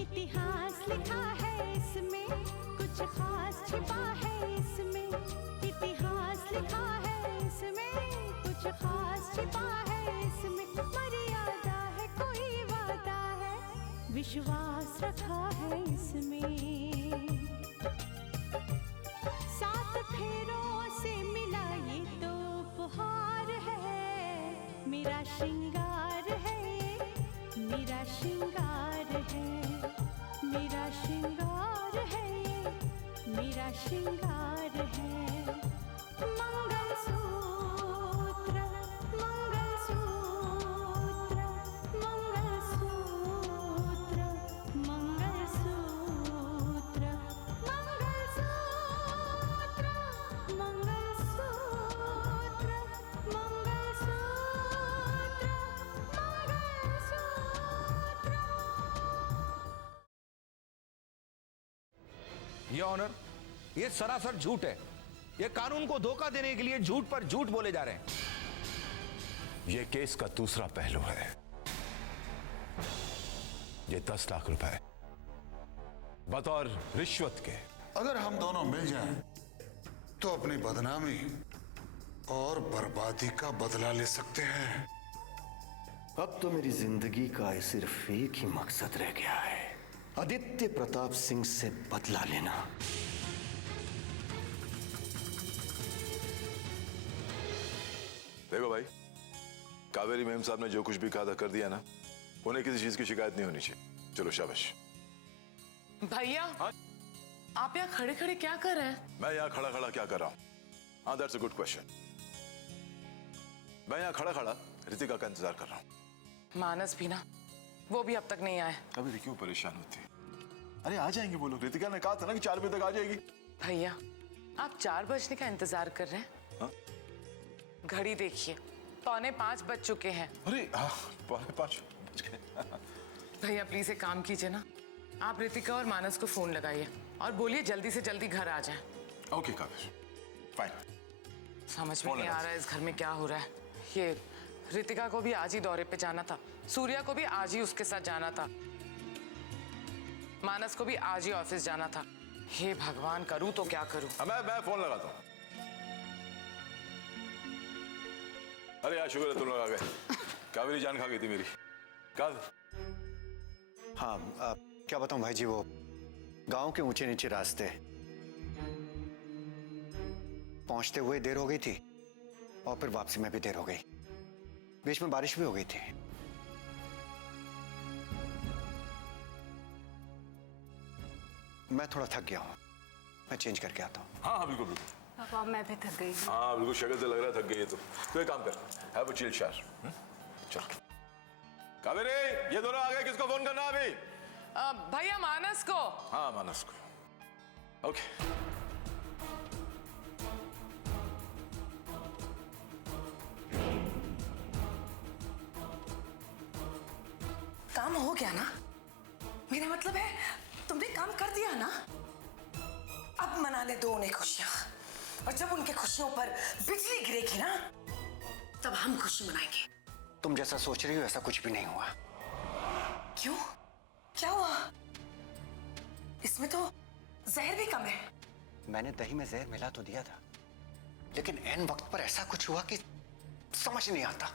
इतिहास लिखा है इसमें, कुछ खास छिपा है इसमें। इतिहास लिखा है इसमें, कुछ खास छिपा है इसमें। मर्यादा है कोई वादा है, विश्वास रखा है इसमें। सात फेरों से मिला ये तो उपहार है, मेरा श्रृंगार है, मेरा श्रृंगार है, मेरा श्रृंगार है, मेरा श्रृंगार है। मंगलसूत्र, मंगलसूत्र, मंगलसूत्र, मंगलसूत्र, मंगलसूत्र, मंगलसूत्र, मंगलसूत्र। ये ऑनर, ये सरासर झूठ है। ये कानून को धोखा देने के लिए झूठ पर झूठ बोले जा रहे हैं। ये केस का दूसरा पहलू है। ये 10 लाख रुपए बतौर रिश्वत के। अगर हम दोनों मिल जाएं, तो अपनी बदनामी और बर्बादी का बदला ले सकते हैं। अब तो मेरी जिंदगी का सिर्फ एक ही मकसद रह गया है, आदित्य प्रताप सिंह से बदला लेना। देखो भाई, कावेरी मेम साहब ने जो कुछ भी कहा था कर दिया ना, उन्हें किसी चीज की शिकायत नहीं होनी चाहिए। चलो शाबाश। भैया, आप यहाँ खड़े खड़े क्या कर रहे हैं? मैं यहाँ खड़ा खड़ा क्या कर रहा हूँ? हाँ, दैट्स अ गुड क्वेश्चन। मैं यहाँ खड़ा खड़ा रितिका का इंतजार कर रहा हूँ। मानस भी ना, वो भी अब तक नहीं आए। कावेरी क्यों परेशान होती है? अरे आ जाएंगे वो लोग। रितिका ने कहा था ना कि 4 बजे तक आ जाएगी। भैया, आप 4 बजने का इंतजार कर रहे हैं? हाँ? घड़ी देखिए, 4:45 बज चुके हैं। अरे 4:45 बज गए। भैया प्लीज एक काम कीजिए ना, आप रितिका और मानस को फोन लगाइए और बोलिए जल्दी से जल्दी घर आ जाएं। Okay Kaveri, fine. समझ में नहीं आ रहा है इस घर में क्या हो रहा है। ये रितिका को भी आज ही दौरे पे जाना था, सूर्या को भी आज ही उसके साथ जाना था, मानस को भी आज ही ऑफिस जाना था। हे भगवान, करूं तो क्या करूं? मैं फोन लगाता हूँ। अरे यार शुक्र है तुम लोग आ गए। कावेरी जान खा गई थी मेरी। हाँ, क्या बताऊं भाई जी, वो गांव के ऊंचे नीचे रास्ते पहुंचते हुए देर हो गई थी और फिर वापसी में भी देर हो गई। बीच में बारिश भी हो गई थी। मैं थोड़ा थक गया हूं, मैं चेंज करके आता हूं। हाँ हाँ बिल्कुल बिल्कुल। पापा मैं भी थक गई। हाँ बिल्कुल, शक्ल से लग रहा है थक गई है। तो एक काम कर, हैव अ चिल शावर। चल कावेरी, ये दोनों आ गए। किसको फोन करना अभी? भैया मानस को। हाँ मानस को। ओके। काम हो गया ना? मेरा मतलब है तुमने काम कर दिया ना? अब मनाने दो उन्हें खुशियां, और जब उनके खुशियों पर बिजली गिरेगी ना, तब हम खुशी मनाएंगे। तुम जैसा सोच रही हो ऐसा कुछ भी नहीं हुआ। क्यों? क्या हुआ? इसमें तो जहर भी कम है। मैंने दही में जहर मिला तो दिया था, लेकिन ऐन वक्त पर ऐसा कुछ हुआ कि समझ नहीं आता।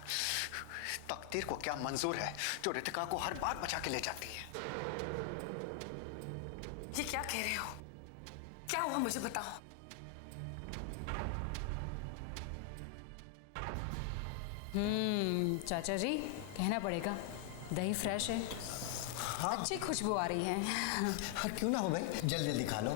तकदीर को क्या मंजूर है जो रितिका को हर बार बचा के ले जाती है। ये क्या कह रहे हो? क्या हुआ मुझे बताओ। चाचा जी, कहना पड़ेगा दही फ्रेश है। हाँ? अच्छी खुशबू आ रही है। और क्यों ना हो भाई, जल्दी जल्दी खा लो।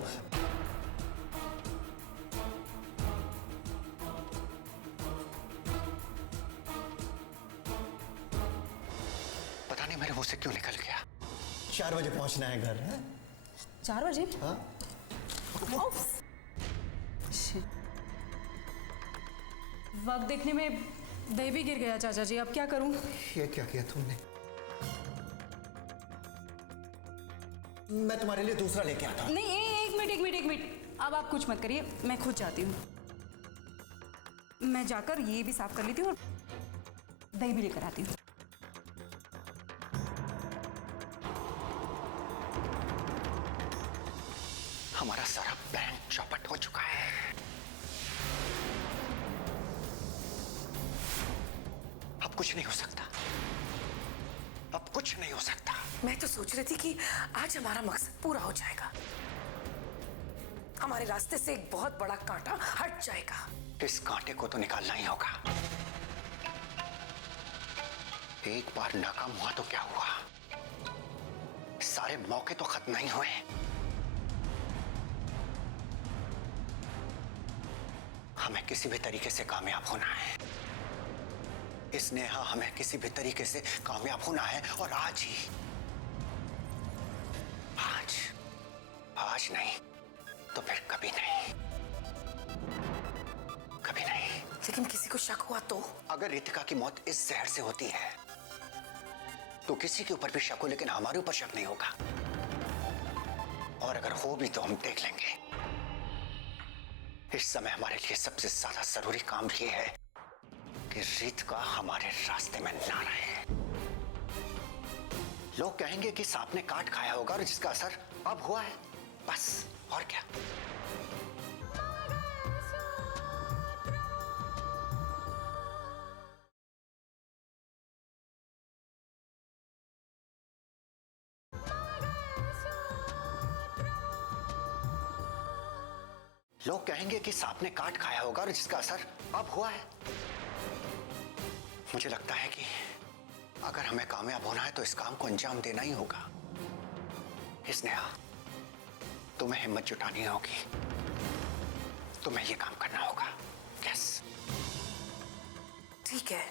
पता नहीं मेरे मुंह से क्यों निकल गया। 4 बजे पहुंचना है घर। है 4 बजे? हाँ? वक्त देखने में दही भी गिर गया चाचा जी, अब क्या करूं? ये क्या किया तुमने? मैं तुम्हारे लिए दूसरा लेके आता हूं। नहीं, एक मिनट। अब आप कुछ मत करिए, मैं खुद जाती हूँ। मैं जाकर ये भी साफ कर लेती हूँ और दही भी लेकर आती हूँ। हमारा सारा प्लान चौपट हो चुका है। अब कुछ नहीं हो सकता, अब कुछ नहीं हो सकता। मैं तो सोच रही थी कि आज हमारा मकसद पूरा हो जाएगा, हमारे रास्ते से एक बहुत बड़ा कांटा हट जाएगा। इस कांटे को तो निकालना ही होगा। एक बार नाकाम हुआ तो क्या हुआ, सारे मौके तो खत्म नहीं हुए। हमें किसी भी तरीके से कामयाब होना है। इस नेहा हमें किसी भी तरीके से कामयाब होना है, और आज ही, आज नहीं तो फिर कभी नहीं, कभी नहीं। लेकिन किसी को शक हुआ तो? अगर रितिका की मौत इस जहर से होती है तो किसी के ऊपर भी शक हो, लेकिन हमारे ऊपर शक नहीं होगा। और अगर हो भी तो हम देख लेंगे। इस समय हमारे लिए सबसे ज्यादा जरूरी काम ये है कि रितिका हमारे रास्ते में ना रहे। लोग कहेंगे कि सांप ने काट खाया होगा और जिसका असर अब हुआ है, बस, और क्या। लोग कहेंगे कि सांप ने काट खाया होगा और जिसका असर अब हुआ है। मुझे लगता है कि अगर हमें कामयाब होना है तो इस काम को अंजाम देना ही होगा। स्नेहा, तुम्हें हिम्मत जुटानी होगी, तुम्हें यह काम करना होगा। यस। ठीक है,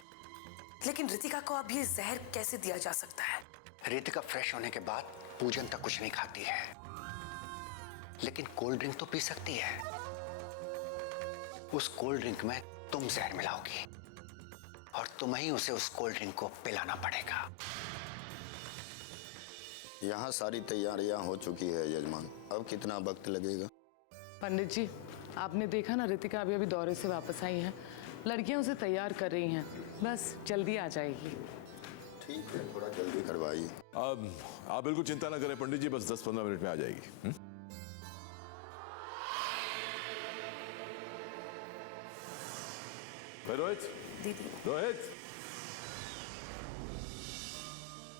लेकिन रितिका को अब ये जहर कैसे दिया जा सकता है? रितिका फ्रेश होने के बाद पूजन तक कुछ नहीं खाती है, लेकिन कोल्ड ड्रिंक तो पी सकती है। उस कोल्ड ड्रिंक में तुम जहर मिलाओगी और तुम्हें ही उसे उस कोल्ड ड्रिंक को पिलाना पड़ेगा। यहाँ सारी तैयारियां हो चुकी है यजमान, अब कितना वक्त लगेगा? पंडित जी, आपने देखा ना, रितिका अभी दौरे से वापस आई है, लड़कियां उसे तैयार कर रही हैं, बस जल्दी आ जाएगी। ठीक है, थोड़ा जल्दी करवाइए। आप बिल्कुल चिंता ना करें पंडित जी, बस 10-15 मिनट में आ जाएगी। रोहित, दीदी। रोहित।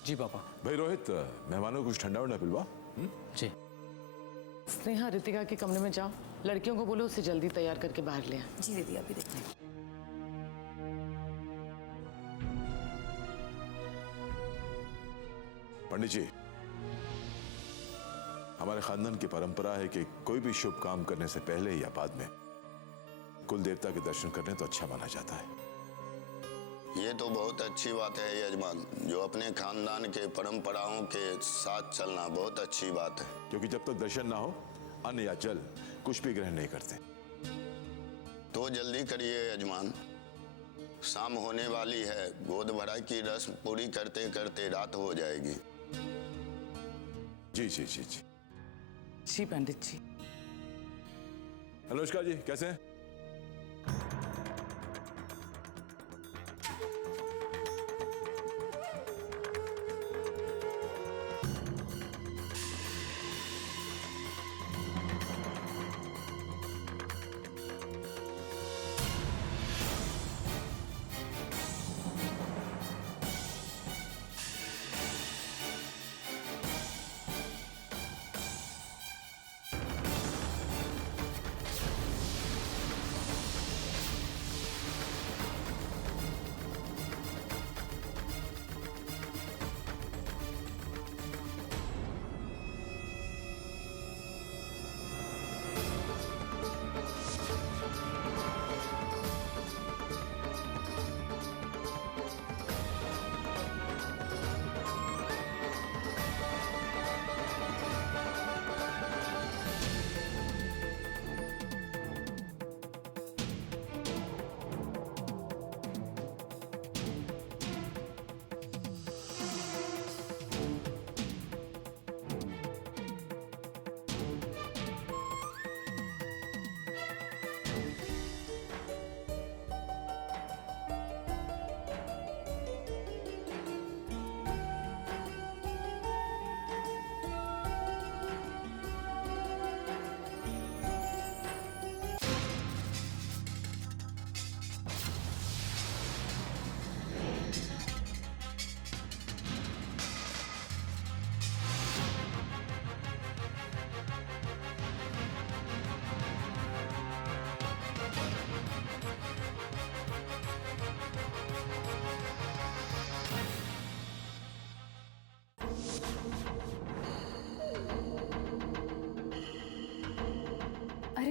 जी पापा। भाई रोहित, मेहमानों को कुछ ठंडा वंडा पिलवा। जी। स्नेहा, रितिका के कमरे में जाओ, लड़कियों को बोलो उसे जल्दी तैयार करके बाहर ले आए। जी दीदी, अभी देखते हैं। पंडित जी, हमारे खानदान की परंपरा है कि कोई भी शुभ काम करने से पहले या बाद में कुल देवता के दर्शन करने तो अच्छा माना जाता है। ये तो बहुत अच्छी बात है यजमान, जो अपने खानदान के परंपराओं के साथ चलना बहुत अच्छी बात है। क्योंकि जब तक दर्शन ना हो, अन्न या जल कुछ भी ग्रहण नहीं करते। तो जल्दी करिए यजमान, शाम होने वाली है, गोद भरा की रस्म पूरी करते करते रात हो जाएगी। जी जी जी जी। जी पंडित जी। अनुष्का जी कैसे हैं?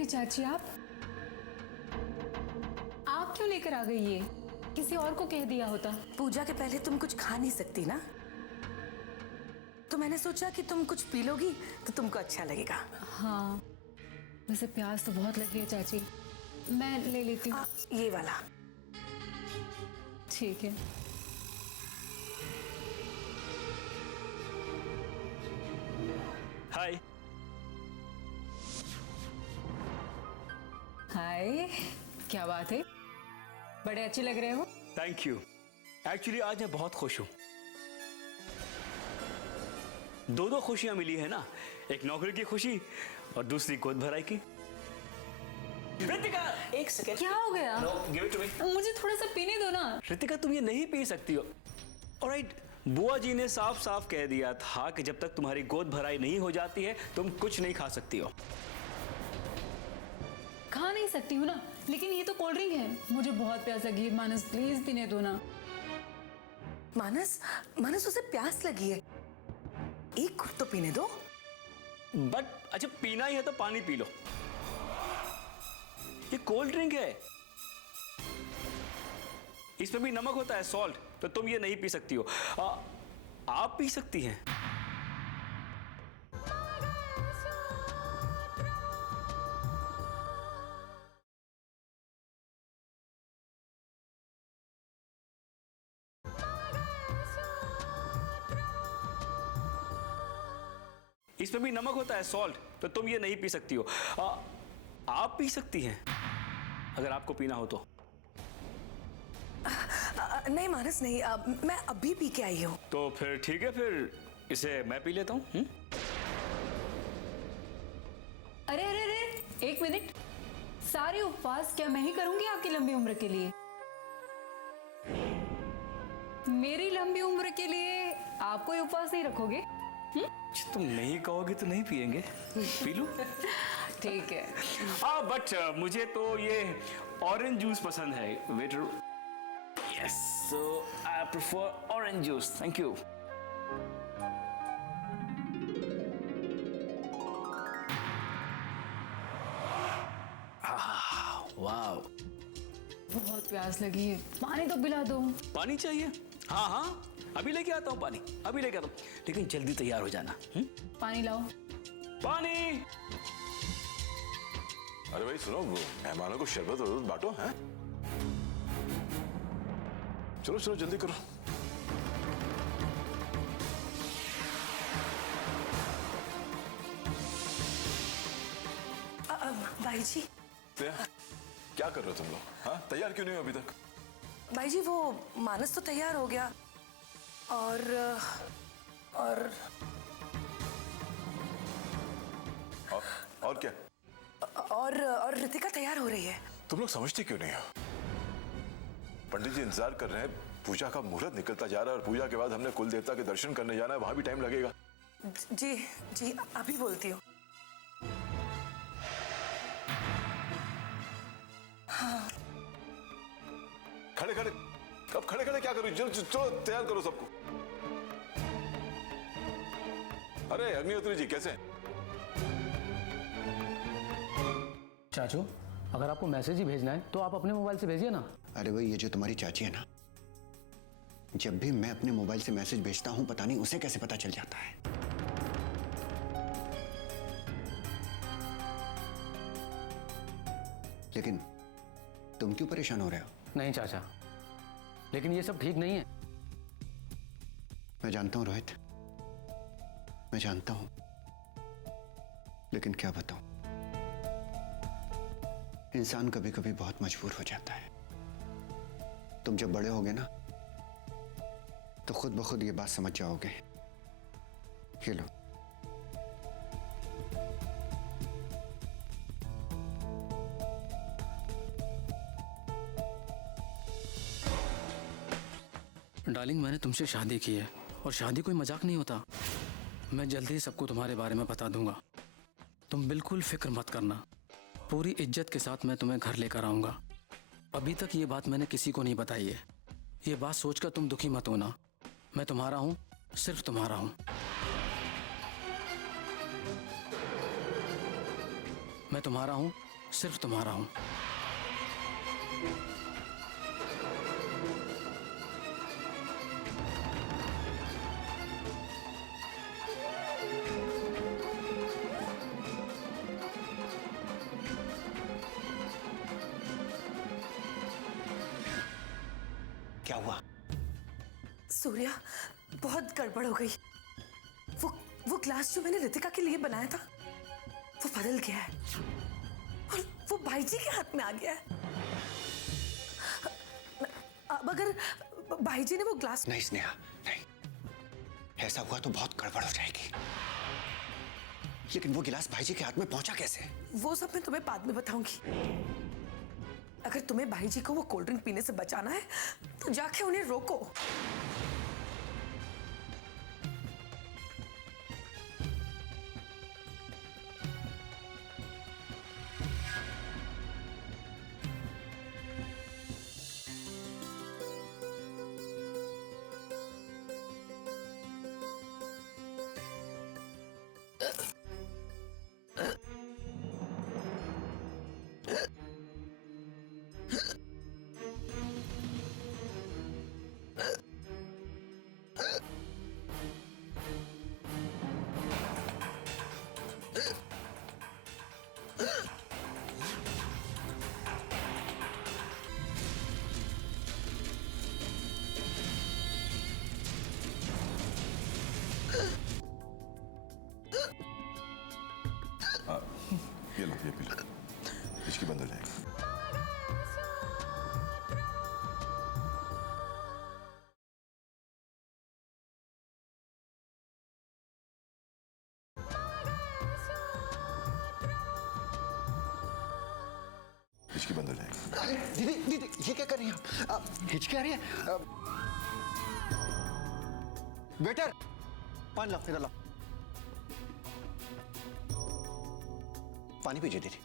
चाची आप क्यों लेकर आ गई ये? किसी और को कह दिया होता। पूजा के पहले तुम कुछ खा नहीं सकती ना, तो मैंने सोचा कि तुम कुछ पी लोगी तो तुमको अच्छा लगेगा। हाँ, वैसे प्यास तो बहुत लगी है चाची, मैं ले लेती हूँ। ये वाला। ठीक है। हाय। हाय, क्या बात है, बड़े अच्छे लग रहे हो। Thank you. एक्चुअली आज मैं बहुत खुश हूँ। दो खुशियां मिली है ना, एक नौकरी की खुशी और दूसरी गोद भराई की। रितिका, एक सेकंड। क्या हो गया? Give it to me. मुझे थोड़ा सा पीने दो ना। रितिका, तुम ये नहीं पी सकती हो। ऑलराइट, बुआ जी ने साफ साफ कह दिया था कि जब तक तुम्हारी गोद भराई नहीं हो जाती है तुम कुछ नहीं खा सकती हो। खा नहीं सकती हूँ ना, लेकिन ये तो कोल्ड ड्रिंक है, मुझे बहुत प्यास लगी है। मानस प्लीज पीने दो ना। मानस, मानस उसे प्यास लगी है, एक घुट तो पीने दो। बट अच्छा, पीना ही है तो पानी पी लो, ये कोल्ड ड्रिंक है, इसमें भी नमक होता है, सॉल्ट, तो तुम ये नहीं पी सकती हो। आप पी सकती हैं। इसमें भी नमक होता है, सॉल्ट, तो तुम ये नहीं पी सकती हो। आप पी सकती हैं अगर आपको पीना हो तो। नहीं मानस नहीं, मैं अभी पी के आई हूँ। तो फिर ठीक है, फिर इसे मैं पी लेता हूँ। अरे अरे अरे, एक मिनट, सारे उपवास क्या मैं ही करूंगी आपकी लंबी उम्र के लिए? मेरी लंबी उम्र के लिए आप कोई उपवास नहीं रखोगे? तुम नहीं कहोगे तो नहीं पिएंगे, पी लो। ठीक है। बट मुझे तो ये ऑरेंज जूस पसंद है waiter. Yes, so I prefer orange juice, thank you. Wow, बहुत प्यास लगी है, पानी तो पिला दो। पानी चाहिए? हाँ हाँ, अभी लेके आता हूँ पानी, अभी लेके आता हूँ, लेकिन जल्दी तैयार हो जाना। पानी लाओ। पानी। अरे भाई सुनो, मेहमानों को शरबत और बांटो हैं। चलो चलो जल्दी करो। भाई जी। क्या कर रहे हो तुम लोग? हाँ, तैयार क्यों नहीं हो अभी तक? भाई जी, वो मानस तो तैयार हो गया और क्या? और रितिका तैयार हो रही है। तुम लोग समझते क्यों नहीं हो? पंडित जी इंतजार कर रहे हैं, पूजा का मुहूर्त निकलता जा रहा है और पूजा के बाद हमने कुल देवता के दर्शन करने जाना है, वहां भी टाइम लगेगा। जी जी, अभी बोलती हूँ। हाँ। खड़े खड़े, अब खड़े खड़े क्या करो? चलो तैयार करो सबको। अरे अग्निहोत्री जी कैसे हैं? चाचू, अगर आपको मैसेज ही भेजना है तो आप अपने मोबाइल से भेजिए ना। अरे भाई, ये जो तुम्हारी चाची है ना, जब भी मैं अपने मोबाइल से मैसेज भेजता हूं, पता नहीं उसे कैसे पता चल जाता है। लेकिन तुम क्यों परेशान हो रहे हो? नहीं चाचा, लेकिन ये सब ठीक नहीं है। मैं जानता हूं रोहित, मैं जानता हूं, लेकिन क्या बताऊं, इंसान कभी कभी बहुत मजबूर हो जाता है। तुम जब बड़े होगे ना तो खुद ब खुद ये बात समझ जाओगे। ये लो। डार्लिंग, मैंने तुमसे शादी की है और शादी कोई मजाक नहीं होता। मैं जल्दी ही सबको तुम्हारे बारे में बता दूंगा, तुम बिल्कुल फिक्र मत करना। पूरी इज्जत के साथ मैं तुम्हें घर लेकर आऊंगा। अभी तक ये बात मैंने किसी को नहीं बताई है। ये बात सोचकर तुम दुखी मत होना, मैं तुम्हारा हूं, सिर्फ तुम्हारा हूं। मैं तुम्हारा हूं सिर्फ तुम्हारा हूं। क्या हुआ? सूर्या, बहुत गड़बड़ हो गई। वो ग्लास जो मैंने रितिका के लिए बनाया था वो बदल गया है और वो भाई जी के हाथ में आ गया है। अब अगर भाई जी ने वो ग्लास... नहीं स्नेहा, नहीं, ऐसा हुआ तो बहुत गड़बड़ हो जाएगी। लेकिन वो गिलास भाई जी के हाथ में पहुंचा कैसे? वो सब मैं तुम्हें बाद में बताऊंगी। अगर तुम्हें भाई जी को वो कोल्ड ड्रिंक पीने से बचाना है तो जाके उन्हें रोको। ये लो, ये पी लो, इसकी बंद हो जाएगी। हिचकी बंद हो जाएगी। दीदी दीदी, ये क्या कर रही हैं आप? हिचकी आ रही है। वेटर, पानी लाओ, इधर लाओ। पानी पीजिए दीदी।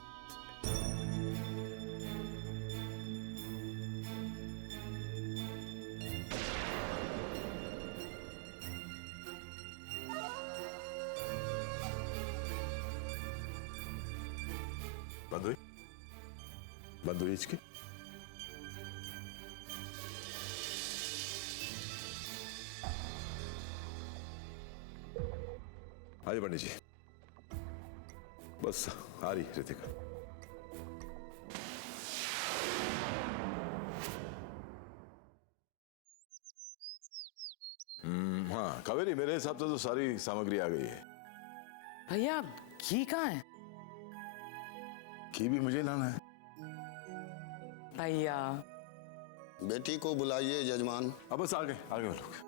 बंद हुई? बंद हुई इसकी? आइए पंडित जी, बस आ रही रितिका। हाँ कावेरी, मेरे हिसाब से तो सारी सामग्री आ गई है। भैया घी कहाँ है? घी भी मुझे लाना है। भैया बेटी को बुलाइए जजमान। अब बस आ गए वो लोग।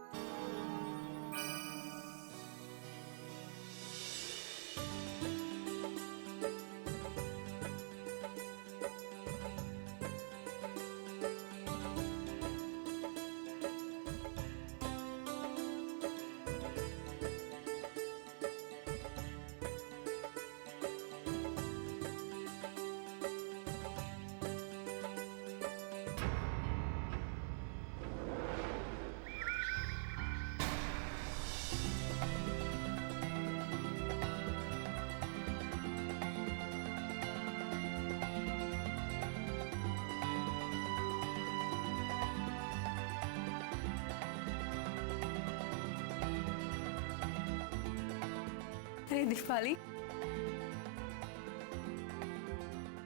अरे दीपाली,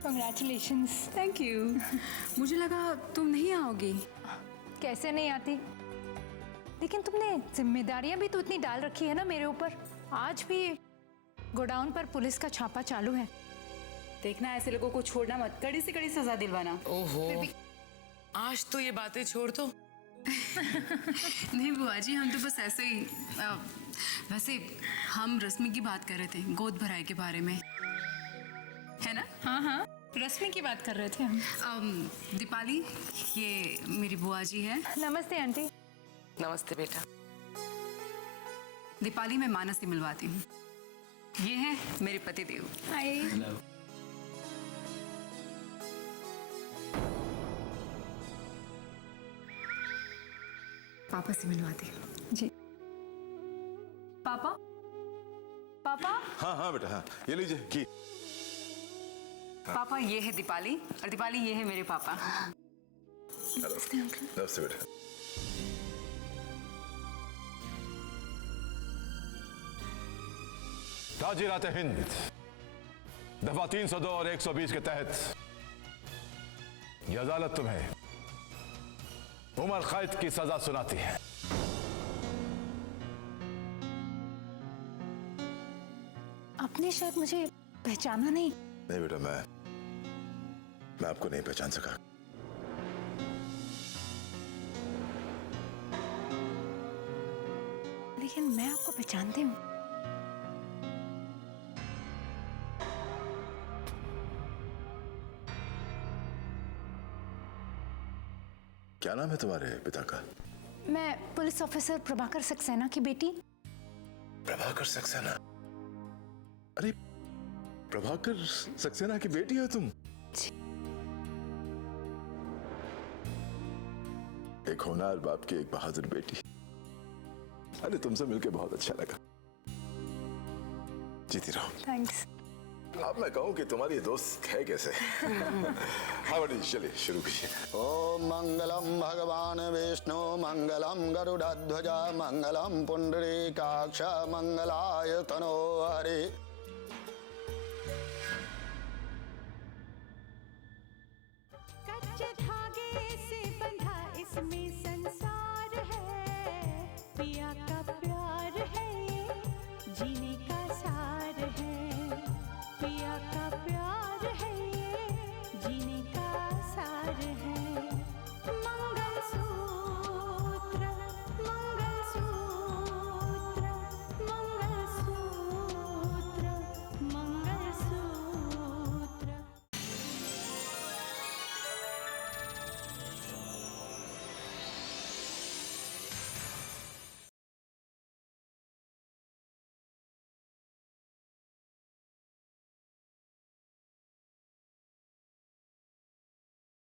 कंग्रेचुलेशंस। Thank you. मुझे लगा तुम नहीं आओगी। कैसे नहीं आती, लेकिन तुमने जिम्मेदारियां भी तो इतनी डाल रखी है ना मेरे ऊपर। आज भी गोडाउन पर पुलिस का छापा चालू है। देखना, ऐसे लोगों को छोड़ना मत, कड़ी से कड़ी सजा दिलवाना। ओहो, आज तो ये बातें छोड़ दो। नहीं बुआ जी, हम तो बस ऐसे ही वैसे हम रश्मि की बात कर रहे थे, गोद भराई के बारे में, है ना? हाँ हाँ, रश्मि की बात कर रहे थे हम। दीपाली, ये मेरी बुआ जी है। नमस्ते आंटी। नमस्ते बेटा। दीपाली, मैं मानस से मिलवाती हूँ। ये है मेरे पति देव। हाय। पापा से मिलवाती हूँ। जी। पापा, पापा। हाँ हाँ बेटा, हाँ ये लीजिए घी। पापा ये है दीपाली और दीपाली ये है मेरे पापा। नमस्ते बेटा। ताजीरात हिंद दफा 302 और 120 के तहत यह अदालत तुम्हें उम्र कैद की सजा सुनाती है। आपने शायद मुझे पहचाना नहीं। नहीं बेटा, मैं आपको नहीं पहचान सका। लेकिन मैं आपको पहचानती हूँ। क्या नाम है तुम्हारे पिता का? मैं पुलिस ऑफिसर प्रभाकर सक्सेना की बेटी। प्रभाकर सक्सेना? अरे प्रभाकर सक्सेना की बेटी हो तुम? एक होनहार बाप की एक बहादुर बेटी। अरे तुमसे मिलकर बहुत अच्छा लगा। जीती रहो। थैंक्स। अब मैं कहूं कि तुम्हारी दोस्त है कैसे? हाँ बड़ी, चलिए शुरू कीजिए। ओम मंगलम भगवान विष्णु मंगलम गरुड़ध्वज मंगलम पुंडरीकाक्ष मंगलाय तनो हरि। कच्चे धागे से बंधा इसमें संसार है, पिया का